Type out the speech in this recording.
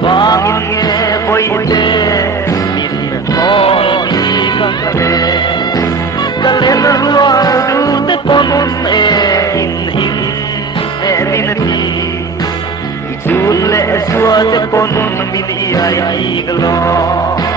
vang nghe voi tê min thol mi căng tê ta lên rua du te pon e in e min ti chun le suwa te pon min ai glo